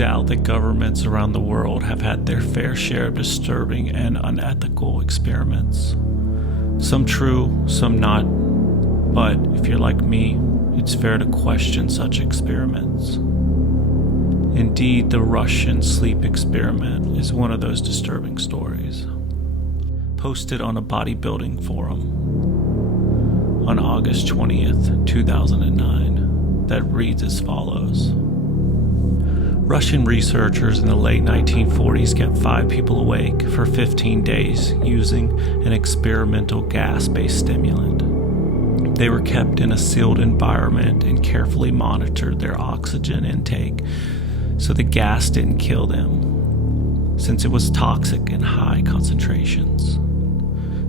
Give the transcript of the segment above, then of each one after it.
doubt that governments around the world have had their fair share of disturbing and unethical experiments. Some true, some not, but if you're like me, it's fair to question such experiments. Indeed, the Russian sleep experiment is one of those disturbing stories. Posted on a bodybuilding forum on August 20th, 2009, that reads as follows. Russian researchers in the late 1940s kept 5 people awake for 15 days using an experimental gas-based stimulant. They were kept in a sealed environment and carefully monitored their oxygen intake so the gas didn't kill them, since it was toxic in high concentrations.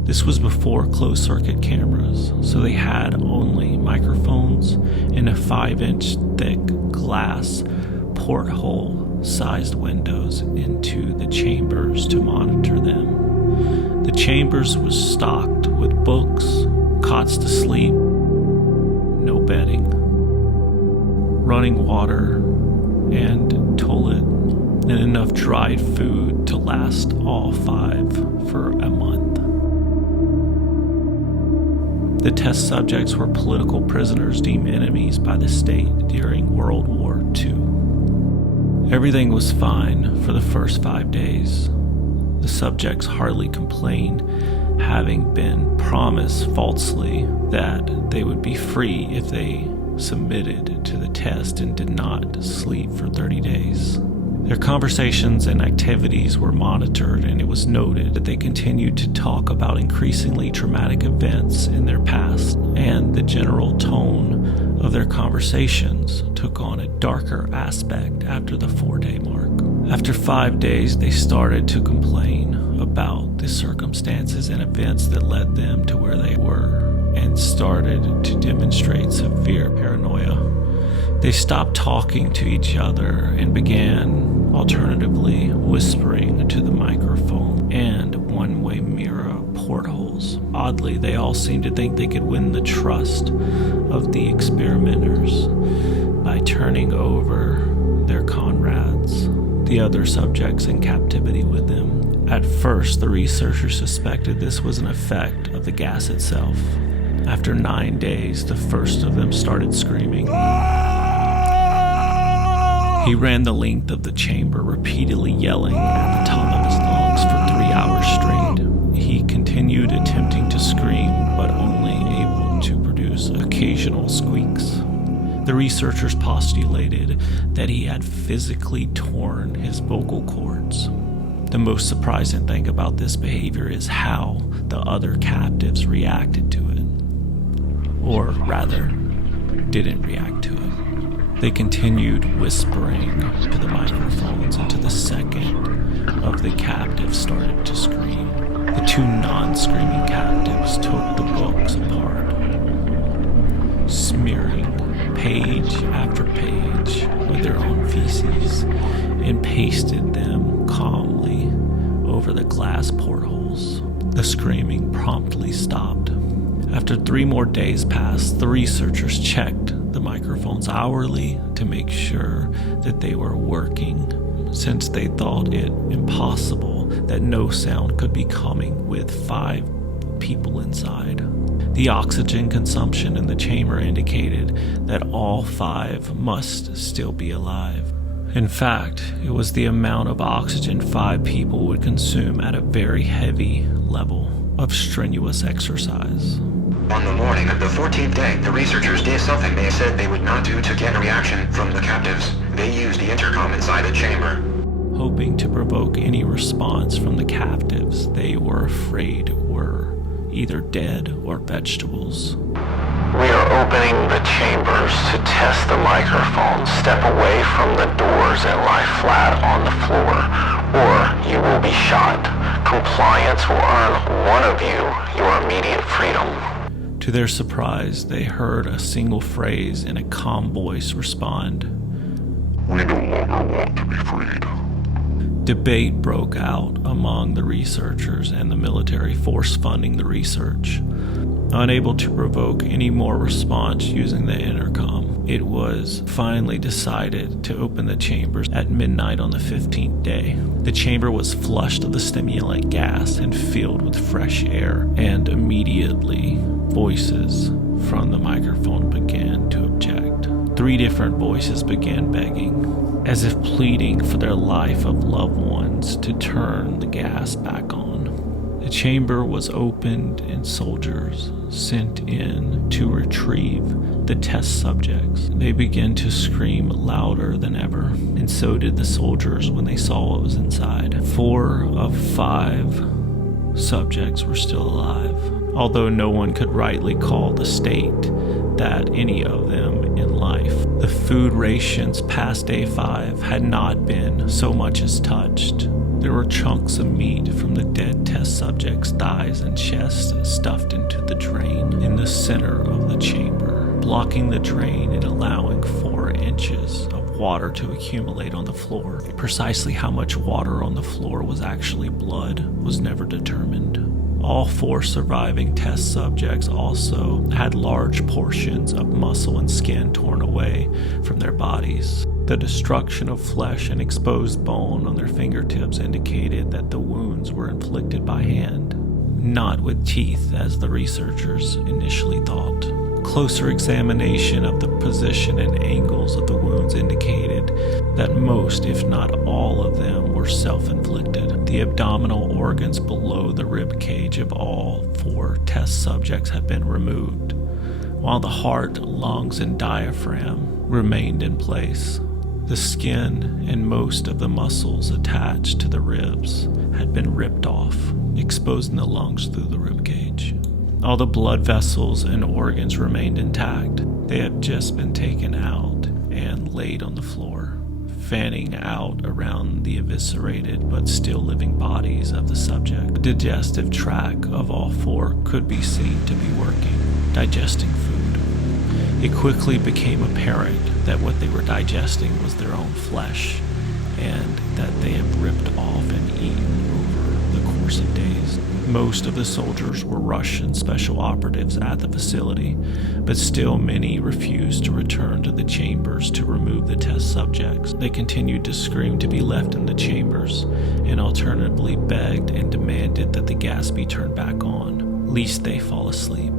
This was before closed-circuit cameras, so they had only microphones and a 5-inch thick glass porthole-sized windows into the chambers to monitor them. The chambers was stocked with books, cots to sleep, no bedding, running water, and toilet, and enough dried food to last all 5 for a month. The test subjects were political prisoners deemed enemies by the state during World War II. Everything was fine for the first 5 days. The subjects hardly complained, having been promised falsely that they would be free if they submitted to the test and did not sleep for 30 days. Their conversations and activities were monitored, and it was noted that they continued to talk about increasingly traumatic events in their past, and the general tone of their conversations took on a darker aspect after the 4-day mark. After 5 days, they started to complain about the circumstances and events that led them to where they were, and started to demonstrate severe paranoia. They stopped talking to each other and began, alternatively, whispering to the microphone and one-way mirror portholes. Oddly, they all seemed to think they could win the trust of the experimenters by turning over their comrades, the other subjects in captivity with them. At first, the researchers suspected this was an effect of the gas itself. After 9 days, the first of them started screaming. He ran the length of the chamber, repeatedly yelling at the top of his lungs for 3 hours straight. He continued attempting to scream, but only able to produce occasional squeaks. The researchers postulated that he had physically torn his vocal cords. The most surprising thing about this behavior is how the other captives reacted to it. Or rather, didn't react to it. They continued whispering to the microphones until the second of the captives started to scream. The 2 non-screaming captives took the books apart, smearing page after page with their own feces, and pasted them calmly over the glass portholes. The screaming promptly stopped. After 3 more days passed, the researchers checked the microphones hourly to make sure that they were working, since they thought it impossible that no sound could be coming with 5 people inside. The oxygen consumption in the chamber indicated that all 5 must still be alive. In fact, it was the amount of oxygen 5 people would consume at a very heavy level of strenuous exercise. On the morning of the 14th day, the researchers did something they said they would not do to get a reaction from the captives. They used the intercom inside the chamber. Hoping to provoke any response from the captives they were afraid were either dead or vegetables. We are opening the chambers to test the microphones. Step away from the doors and lie flat on the floor, or you will be shot. Compliance will earn one of you your immediate freedom. To their surprise, they heard a single phrase in a calm voice respond, "We no longer want to be freed." Debate broke out among the researchers and the military force funding the research. Unable to provoke any more response using the intercom, It was finally decided to open the chambers at midnight on the 15th day. The chamber was flushed of the stimulant gas and filled with fresh air, and immediately voices from the microphone began to object. 3 different voices began begging, as if pleading for their life of loved ones to turn the gas back on. The chamber was opened and soldiers sent in to retrieve the test subjects. They began to scream louder than ever, and so did the soldiers when they saw what was inside. 4 of 5 subjects were still alive, although no one could rightly call the state that any of them in life. The food rations past day 5 had not been so much as touched. There were chunks of meat from the dead test subjects' thighs and chests stuffed into the drain in the center of the chamber, blocking the drain and allowing 4 inches of water to accumulate on the floor. Precisely how much water on the floor was actually blood was never determined. All 4 surviving test subjects also had large portions of muscle and skin torn away from their bodies. The destruction of flesh and exposed bone on their fingertips indicated that the wounds were inflicted by hand, not with teeth as the researchers initially thought. Closer examination of the position and angles of the wounds indicated that most, if not all of them, were self-inflicted. The abdominal organs below the rib cage of all 4 test subjects had been removed, while the heart, lungs, and diaphragm remained in place. The skin and most of the muscles attached to the ribs had been ripped off, exposing the lungs through the rib cage. All the blood vessels and organs remained intact. They had just been taken out and laid on the floor, fanning out around the eviscerated but still living bodies of the subject. The digestive tract of all 4 could be seen to be working, digesting food. It quickly became apparent that what they were digesting was their own flesh, and that they had ripped off and eaten over the course of days. Most of the soldiers were Russian special operatives at the facility, but still many refused to return to the chambers to remove the test subjects. They continued to scream to be left in the chambers, and alternatively begged and demanded that the gas be turned back on, lest they fall asleep.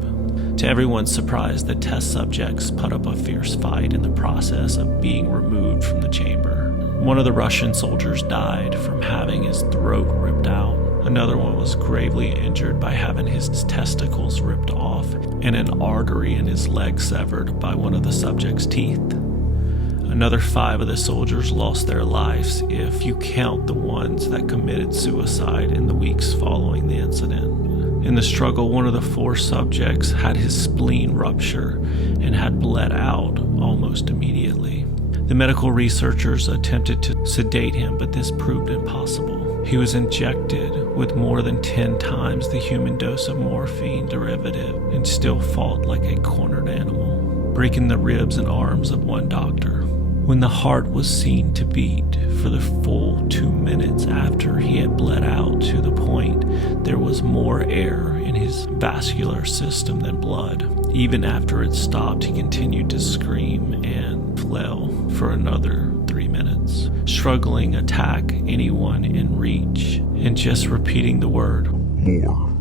To everyone's surprise, the test subjects put up a fierce fight in the process of being removed from the chamber. One of the Russian soldiers died from having his throat ripped out. Another one was gravely injured by having his testicles ripped off and an artery in his leg severed by one of the subject's teeth. Another 5 of the soldiers lost their lives if you count the ones that committed suicide in the weeks following the incident. In the struggle, one of the 4 subjects had his spleen rupture and had bled out almost immediately. The medical researchers attempted to sedate him, but this proved impossible. He was injected with more than 10 times the human dose of morphine derivative and still fought like a cornered animal, breaking the ribs and arms of one doctor. When the heart was seen to beat for the full 2 minutes after he had bled out to the point there was more air in his vascular system than blood. Even after it stopped, he continued to scream and flail for another 3 minutes, struggling to attack anyone in reach and just repeating the word "more"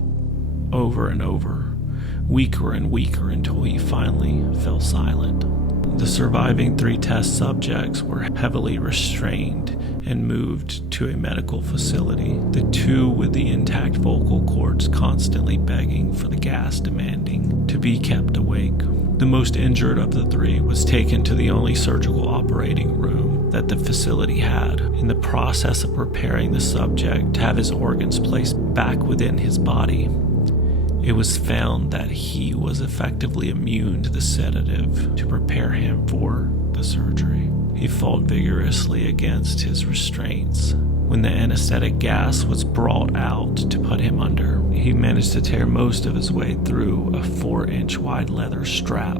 over and over, weaker and weaker until he finally fell silent. The surviving 3 test subjects were heavily restrained and moved to a medical facility, the 2 with the intact vocal cords constantly begging for the gas, demanding to be kept awake. The most injured of the 3 was taken to the only surgical operating room that the facility had. In the process of preparing the subject to have his organs placed back within his body, it was found that he was effectively immune to the sedative to prepare him for the surgery. He fought vigorously against his restraints. When the anesthetic gas was brought out to put him under, he managed to tear most of his way through a 4-inch wide leather strap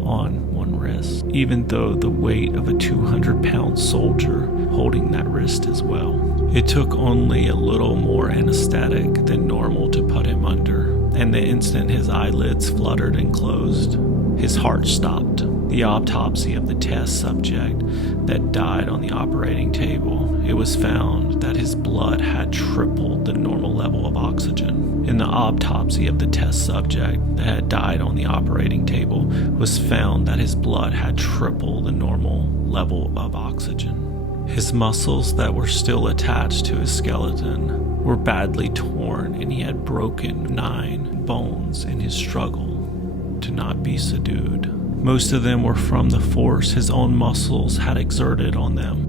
on one wrist, even though the weight of a 200-pound soldier holding that wrist as well. It took only a little more anesthetic than normal to put him under, and the instant his eyelids fluttered and closed, his heart stopped. The autopsy of the test subject that died on the operating table, it was found that his blood had tripled the normal level of oxygen. In the autopsy of the test subject that had died on the operating table, was found that his blood had tripled the normal level of oxygen. His muscles that were still attached to his skeleton were badly torn, and he had broken 9 bones in his struggle to not be subdued. Most of them were from the force his own muscles had exerted on them.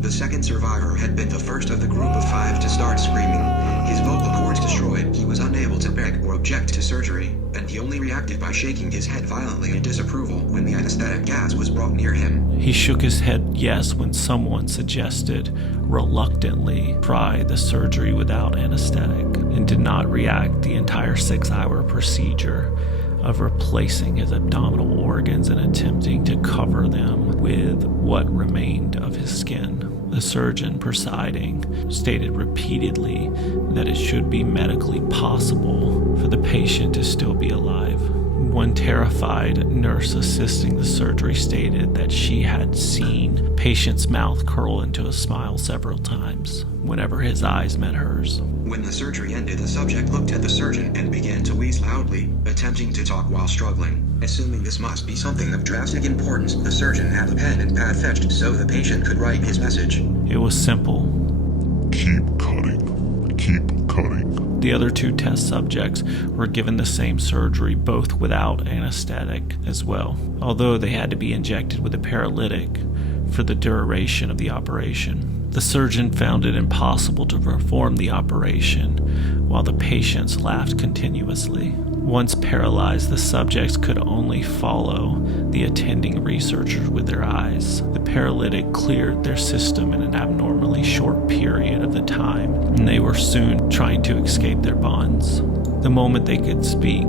The second survivor had been the first of the group of 5 to start screaming. His vocal cords destroyed, he was unable to beg or object to surgery, and he only reacted by shaking his head violently in disapproval when the anesthetic gas was brought near him. He shook his head yes when someone suggested, reluctantly, try the surgery without anesthetic, and did not react the entire 6-hour procedure of replacing his abdominal organs and attempting to cover them with what remained of his skin. The surgeon presiding stated repeatedly that it should be medically possible for the patient to still be alive. One terrified nurse assisting the surgery stated that she had seen patient's mouth curl into a smile several times whenever his eyes met hers. When the surgery ended, the subject looked at the surgeon and began to wheeze loudly, attempting to talk while struggling. Assuming this must be something of drastic importance, the surgeon had a pen and pad fetched so the patient could write his message. It was simple. Keep cutting. Keep cutting. The other 2 test subjects were given the same surgery, both without anesthetic as well, although they had to be injected with a paralytic for the duration of the operation. The surgeon found it impossible to perform the operation while the patients laughed continuously. Once paralyzed, the subjects could only follow the attending researchers with their eyes. The paralytic cleared their system in an abnormally short period of the time, and they were soon trying to escape their bonds. The moment they could speak,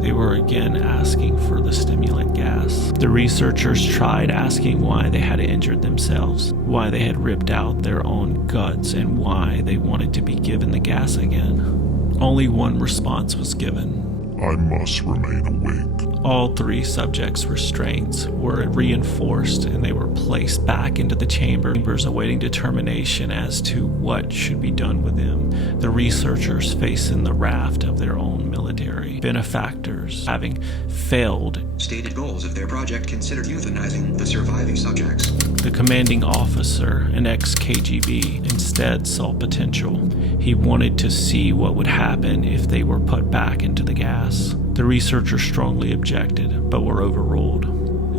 they were again asking for the stimulant gas. The researchers tried asking why they had injured themselves, why they had ripped out their own guts, and why they wanted to be given the gas again. Only one response was given. I must remain awake. All 3 subjects' restraints were reinforced, and they were placed back into the chambers awaiting determination as to what should be done with them. The researchers facing the wrath of their own military benefactors, having failed Stated goals of their project considered euthanizing the surviving subjects. The commanding officer, an ex-KGB, instead saw potential. He wanted to see what would happen if they were put back into the gas. The researchers strongly objected, but were overruled.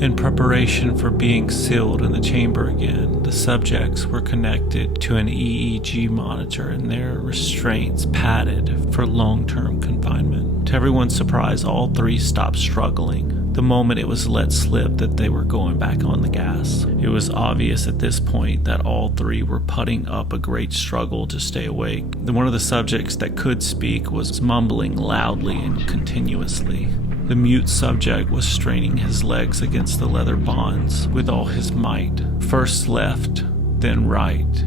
In preparation for being sealed in the chamber again, the subjects were connected to an EEG monitor and their restraints padded for long-term confinement. To everyone's surprise, all 3 stopped struggling the moment it was let slip that they were going back on the gas. It was obvious at this point that all 3 were putting up a great struggle to stay awake. One of the subjects that could speak was mumbling loudly and continuously. The mute subject was straining his legs against the leather bonds with all his might. First left, then right,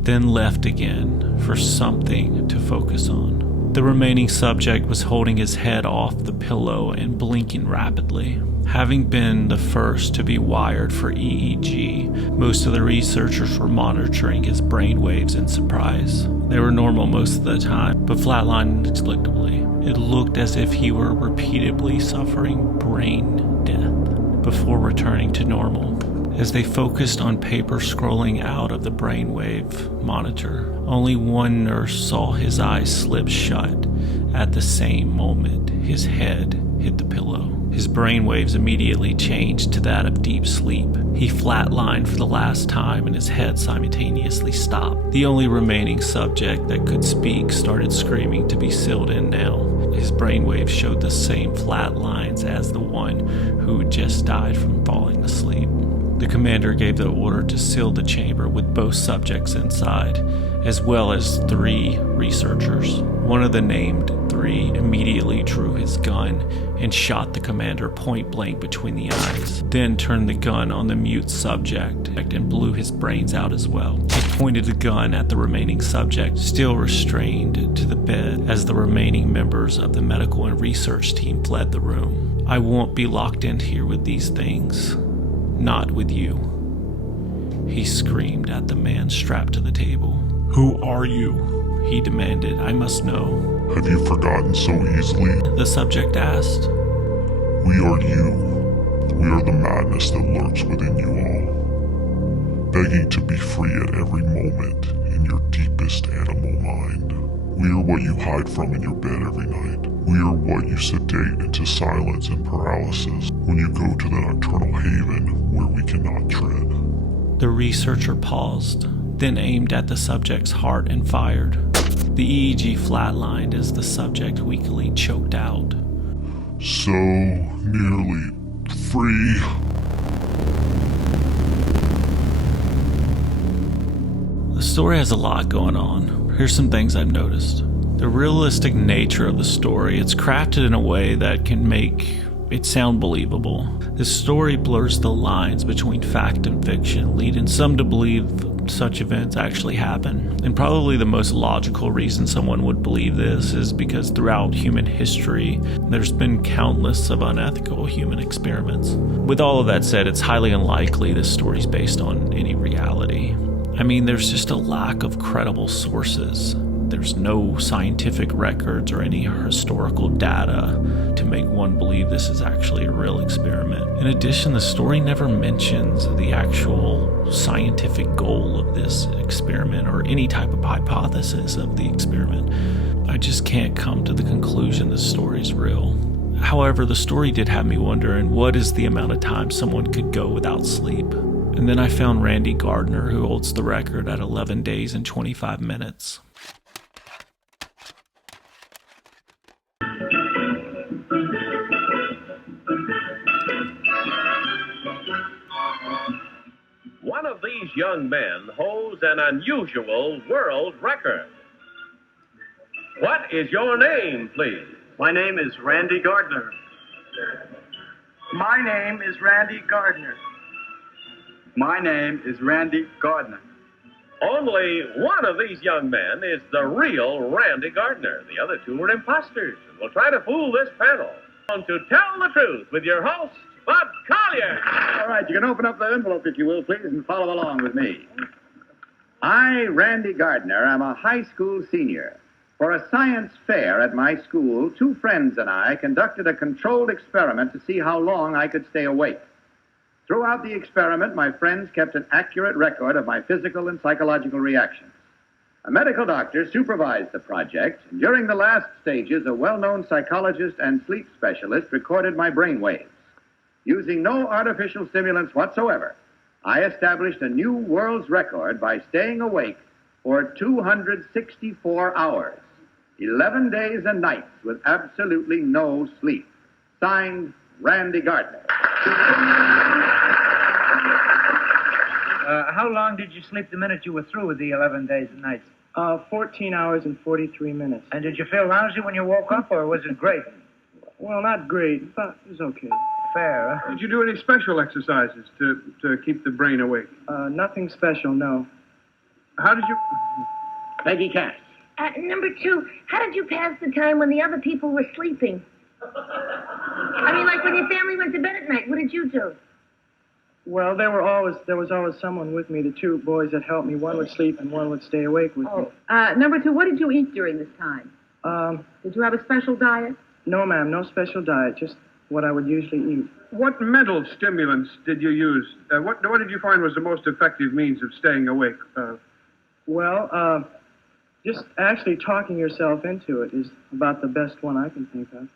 then left again for something to focus on. The remaining subject was holding his head off the pillow and blinking rapidly. Having been the first to be wired for EEG, most of the researchers were monitoring his brainwaves in surprise. They were normal most of the time, but flatlined inexplicably. It looked as if he were repeatedly suffering brain death before returning to normal. As they focused on paper scrolling out of the brainwave monitor, only one nurse saw his eyes slip shut. At the same moment, his head hit the pillow. His brainwaves immediately changed to that of deep sleep. He flatlined for the last time and his head simultaneously stopped. The only remaining subject that could speak started screaming to be sealed in now. His brainwaves showed the same flat lines as the one who had just died from falling asleep. The commander gave the order to seal the chamber with both subjects inside, as well as 3 researchers. One of the named 3 immediately drew his gun and shot the commander point blank between the eyes, then turned the gun on the mute subject and blew his brains out as well. He pointed the gun at the remaining subject, still restrained to the bed. as the remaining members of the medical and research team fled the room. "I won't be locked in here with these things. Not with you," he screamed at the man strapped to the table. Who are you? He demanded. "I must know," Have you forgotten so easily? the subject asked. We are you. We are the madness that lurks within you all, begging to be free at every moment in your deepest animal mind. We are what you hide from in your bed every night. We are what you sedate into silence and paralysis when you go to the nocturnal haven where we cannot tread. The researcher paused, then aimed at the subject's heart and fired. The EEG flatlined as the subject weakly choked out. So nearly free. The story has a lot going on. Here's some things I've noticed. The realistic nature of the story, it's crafted in a way that can make it sound believable. The story blurs the lines between fact and fiction, leading some to believe such events actually happen. And probably the most logical reason someone would believe this is because throughout human history, there's been countless of unethical human experiments. With all of that said, it's highly unlikely this story's based on any reality. I mean, there's just a lack of credible sources. There's no scientific records or any historical data to make one believe this is actually a real experiment. In addition, the story never mentions the actual scientific goal of this experiment or any type of hypothesis of the experiment. I just can't come to the conclusion this story's real. However, the story did have me wondering, what is the amount of time someone could go without sleep? And then I found Randy Gardner, who holds the record at 11 days and 25 minutes. One of these young men holds an unusual world record. What is your name, please? My name is Randy Gardner. My name is Randy Gardner. My name is Randy Gardner. Only one of these young men is the real Randy Gardner. The other two are imposters, and we'll try to fool this panel. On to Tell the Truth with your host, Bud Collier. All right, you can open up the envelope, if you will, please, and follow along with me. I, Randy Gardner, am a high school senior. For a science fair at my school, two friends and I conducted a controlled experiment to see how long I could stay awake. Throughout the experiment, my friends kept an accurate record of my physical and psychological reactions. A medical doctor supervised the project, and during the last stages, a well-known psychologist and sleep specialist recorded my brain waves. Using no artificial stimulants whatsoever, I established a new world's record by staying awake for 264 hours, 11 days and nights with absolutely no sleep. Signed, Randy Gardner. How long did you sleep the minute you were through with the 11 days and nights? 14 hours and 43 minutes. And did you feel lousy when you woke up, or was it great? Well, not great, but it was okay. Fair, huh? Did you do any special exercises to keep the brain awake? Nothing special, no. How did you... Peggy Cass. Number two, how did you pass the time when the other people were sleeping? I mean, like when your family went to bed at night, what did you do? Well, there was always someone with me, the two boys that helped me. One would sleep and one would stay awake with me. Number two, what did you eat during this time? Did you have a special diet? No, ma'am, no special diet, just what I would usually eat. What mental stimulants did you use? What did you find was the most effective means of staying awake? Just actually talking yourself into it is about the best one I can think of.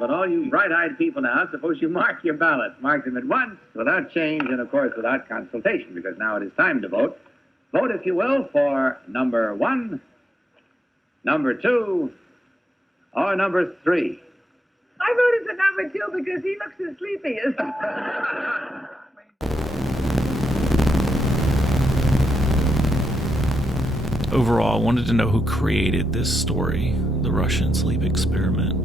But all you bright-eyed people now, suppose you mark your ballots. Mark them at once, without change, and, of course, without consultation, because now it is time to vote. Vote, if you will, for number 1, number 2, or number 3. I voted for number 2 because he looks the sleepiest. Overall, I wanted to know who created this story, the Russian sleep experiment.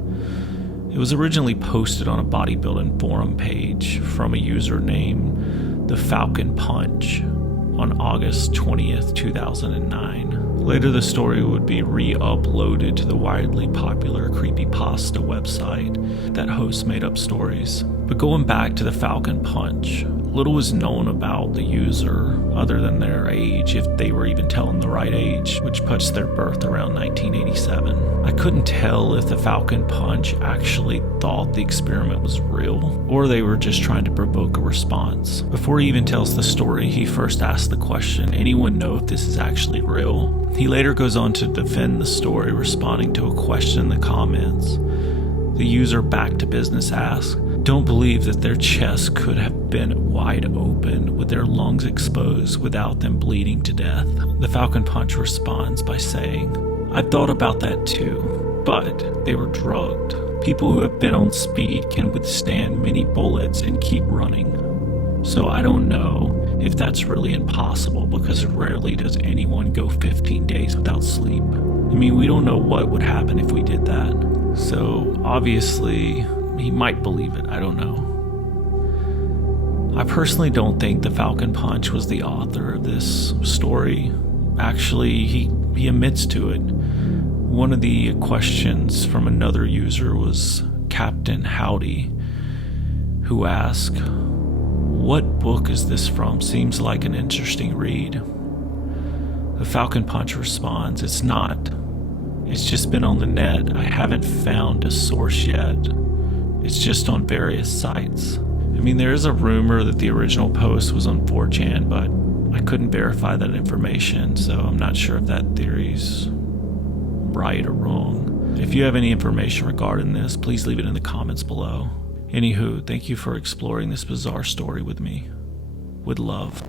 It was originally posted on a bodybuilding forum page from a user named The Falcon Punch on August 20th, 2009. Later, the story would be re-uploaded to the widely popular creepypasta website that hosts made-up stories. But going back to the Falcon Punch, little was known about the user other than their age, if they were even telling the right age, which puts their birth around 1987. I couldn't tell if the Falcon Punch actually thought the experiment was real, or they were just trying to provoke a response. Before he even tells the story, he first asks the question, anyone know if this is actually real? He later goes on to defend the story, responding to a question in the comments. The user back to business asks, don't believe that their chest could have been wide open with their lungs exposed without them bleeding to death. The Falcon Punch responds by saying, I thought about that too, but they were drugged. People who have been on speed can withstand many bullets and keep running. So I don't know if that's really impossible, because rarely does anyone go 15 days without sleep. I mean, we don't know what would happen if we did that. So obviously, he might believe it, I don't know. I personally don't think the Falcon Punch was the author of this story. Actually, he admits to it. One of the questions from another user was Captain Howdy, who asked, what book is this from? Seems like an interesting read. The Falcon Punch responds, it's not. It's just been on the net. I haven't found a source yet. It's just on various sites. I mean, there is a rumor that the original post was on 4chan, but I couldn't verify that information, so I'm not sure if that theory's right or wrong. If you have any information regarding this, please leave it in the comments below. Anywho, thank you for exploring this bizarre story with me. With love.